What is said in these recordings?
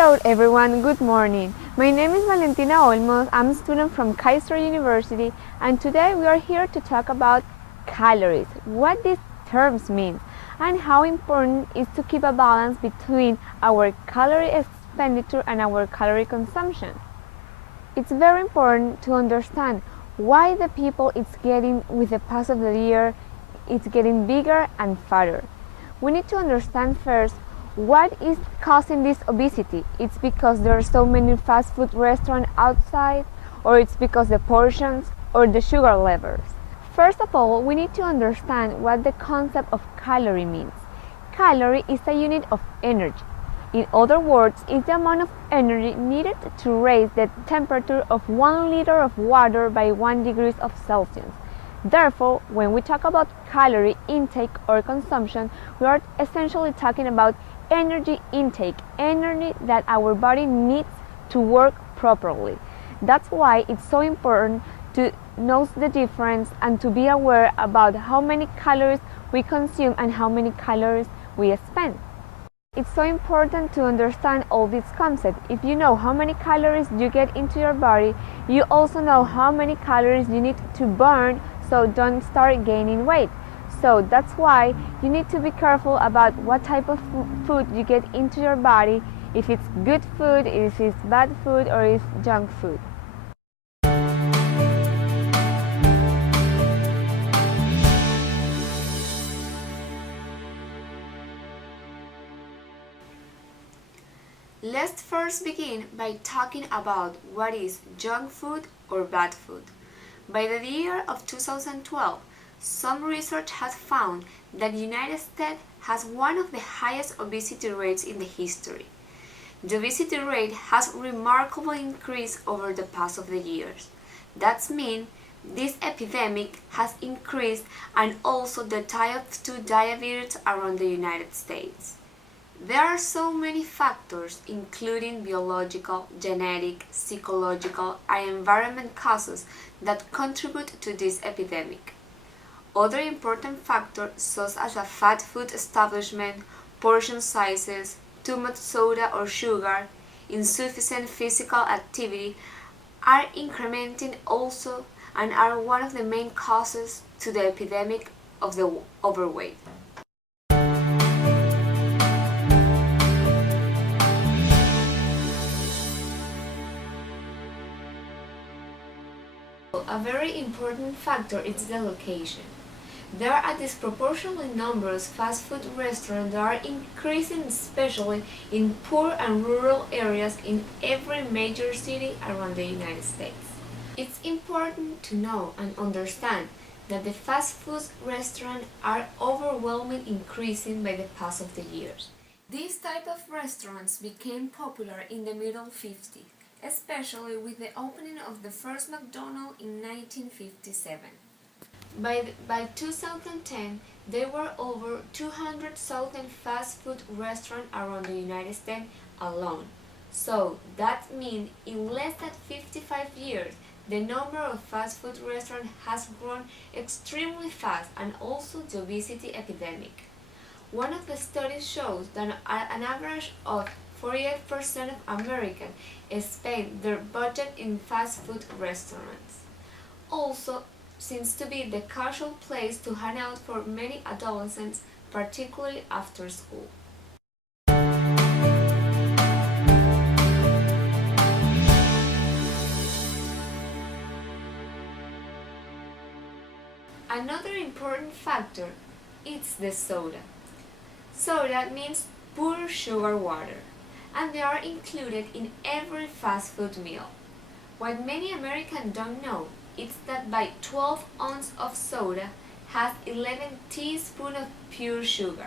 Hello everyone, good morning. My name is Valentina Olmos. I'm a student from Keiser University, and today we are here to talk about calories, what these terms mean, and how important it is to keep a balance between our calorie expenditure and our calorie consumption. It's very important to understand why the people it's getting with the pass of the year, it's getting bigger and fatter. We need to understand first what is causing this obesity. It's because there are so many fast food restaurants outside, or it's because the portions or the sugar levels. First of all, we need to understand what the concept of calorie means. Calorie is a unit of energy. In other words, it's the amount of energy needed to raise the temperature of 1 liter of water by 1 degree of Celsius. Therefore, when we talk about calorie intake or consumption, we are essentially talking about energy intake, energy that our body needs to work properly. That's why it's so important to know the difference and to be aware about how many calories we consume and how many calories we spend. It's so important to understand all these concepts. If you know how many calories you get into your body, you also know how many calories you need to burn so don't start gaining weight. So that's why you need to be careful about what type of food you get into your body, if it's good food, if it's bad food, or if it's junk food. Let's first begin by talking about what is junk food or bad food. By the year of 2012, some research has found that the United States has one of the highest obesity rates in the history. The obesity rate has remarkably increased over the past of the years. That means this epidemic has increased, and also the type 2 diabetes around the United States. There are so many factors, including biological, genetic, psychological, and environment causes that contribute to this epidemic. Other important factors, such as a fast food establishment, portion sizes, too much soda or sugar, insufficient physical activity, are incrementing also and are one of the main causes to the epidemic of the overweight. A very important factor is the location. There are disproportionately numerous fast food restaurants that are increasing, especially in poor and rural areas in every major city around the United States. It's important to know and understand that the fast food restaurants are overwhelmingly increasing by the pass of the years. These type of restaurants became popular in the middle 50s, especially with the opening of the first McDonald's in 1957. By 2010, there were over 200,000 fast food restaurants around the United States alone. So that means in less than 55 years, the number of fast food restaurants has grown extremely fast, and also the obesity epidemic. One of the studies shows that an average of 48% of Americans spend their budget in fast food restaurants. Also, seems to be the casual place to hang out for many adolescents, particularly after school. Another important factor is the soda. Soda means pure sugar water, and they are included in every fast food meal. What many Americans don't know is that by 12 ounces of soda has 11 teaspoons of pure sugar.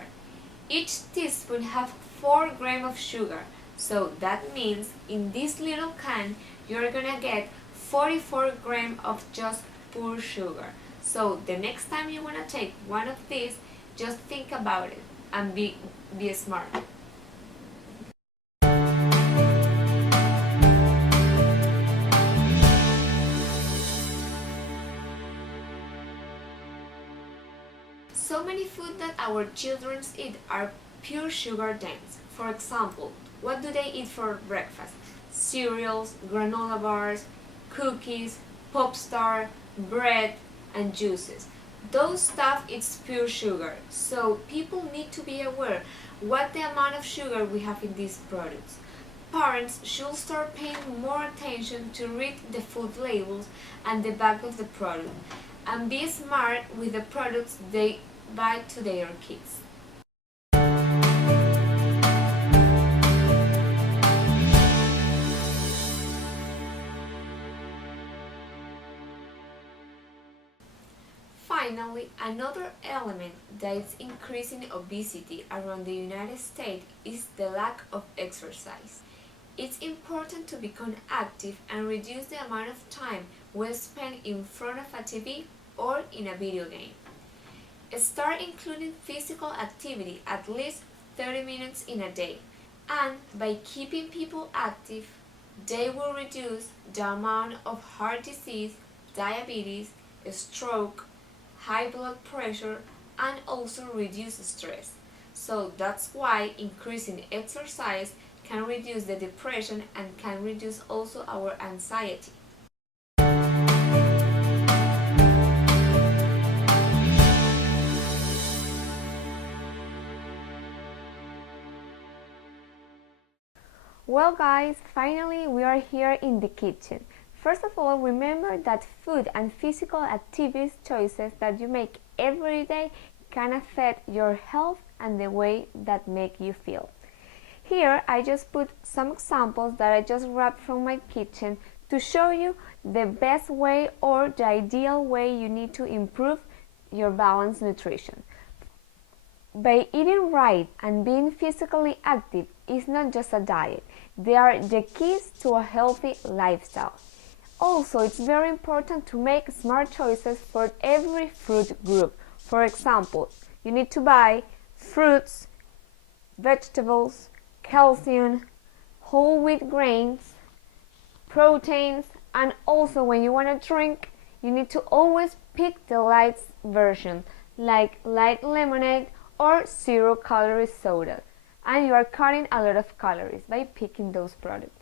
Each teaspoon has 4 grams of sugar, so that means in this little can you're gonna get 44 grams of just pure sugar. So the next time you wanna take one of these, just think about it and be smart. So many food that our children eat are pure sugar dense. For example, What do they eat for breakfast? Cereals, granola bars, cookies, Popstar, bread, and juices. Those stuff is pure sugar, so people need to be aware what the amount of sugar we have in these products. Parents should start paying more attention to read the food labels and the back of the product, and be smart with the products they buy to their kids. Finally, another element that is increasing obesity around the United States is the lack of exercise. It's important to become active and reduce the amount of time we spend in front of a TV or in a video game. Start including physical activity at least 30 minutes in a day, and by keeping people active, they will reduce the amount of heart disease, diabetes, stroke, high blood pressure, and also reduce stress. So that's why increasing exercise can reduce the depression and can reduce also our anxiety. Well guys, finally we are here in the kitchen. First of all, remember that food and physical activities choices that you make every day can affect your health and the way that make you feel. Here I just put some examples that I just grabbed from my kitchen to show you the best way or the ideal way you need to improve your balanced nutrition. By eating right and being physically active is not just a diet, they are the keys to a healthy lifestyle. Also, it's very important to make smart choices for every fruit group. For example, you need to buy fruits, vegetables, calcium, whole wheat grains, proteins, and also when you want to drink, you need to always pick the light version, like light lemonade or 0-calorie soda, and you are cutting a lot of calories by picking those products.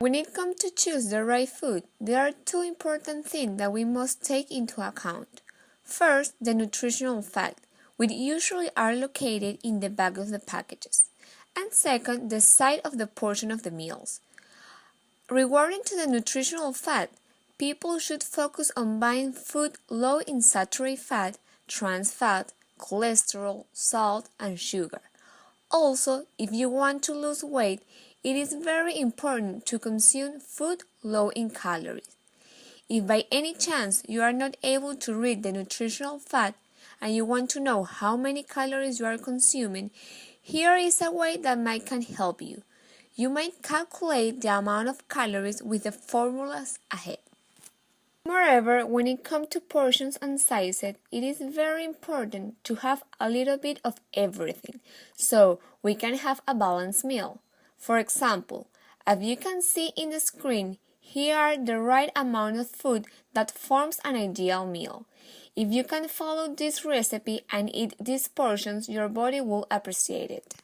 When it comes to choose the right food, there are two important things that we must take into account. First, the nutritional fact, which usually are located in the back of the packages. And second, the size of the portion of the meals. Regarding to the nutritional fat, people should focus on buying food low in saturated fat, trans fat, cholesterol, salt, and sugar. Also, if you want to lose weight, it is very important to consume food low in calories. If by any chance you are not able to read the nutritional fat and you want to know how many calories you are consuming, here is a way that can help you. You might calculate the amount of calories with the formulas ahead. Moreover, when it comes to portions and sizes, it is very important to have a little bit of everything, so we can have a balanced meal. For example, as you can see in the screen, here are the right amount of food that forms an ideal meal. If you can follow this recipe and eat these portions, your body will appreciate it.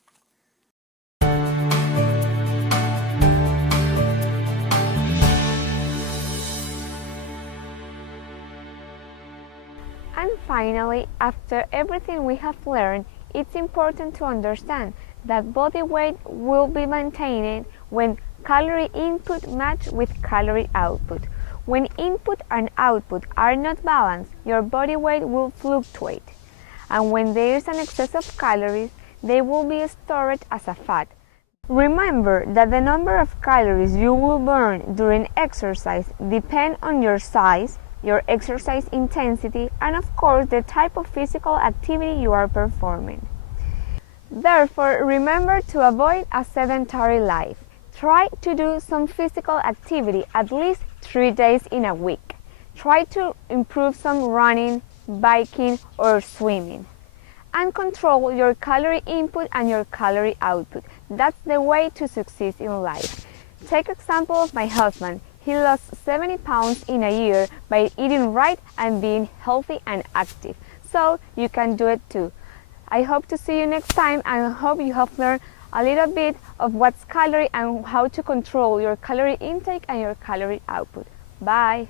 And finally, after everything we have learned, it's important to understand that body weight will be maintained when calorie input match with calorie output. When input and output are not balanced, your body weight will fluctuate. And when there is an excess of calories, they will be stored as a fat. Remember that the number of calories you will burn during exercise depend on your size, your exercise intensity, and of course the type of physical activity you are performing. Therefore, remember to avoid a sedentary life. Try to do some physical activity at least 3 days in a week. Try to improve some running, biking, or swimming. And control your calorie input and your calorie output. That's the way to succeed in life. Take example of my husband. He lost 70 pounds in a year by eating right and being healthy and active. So you can do it too. I hope to see you next time, and I hope you have learned a little bit of what's calorie and how to control your calorie intake and your calorie output. Bye!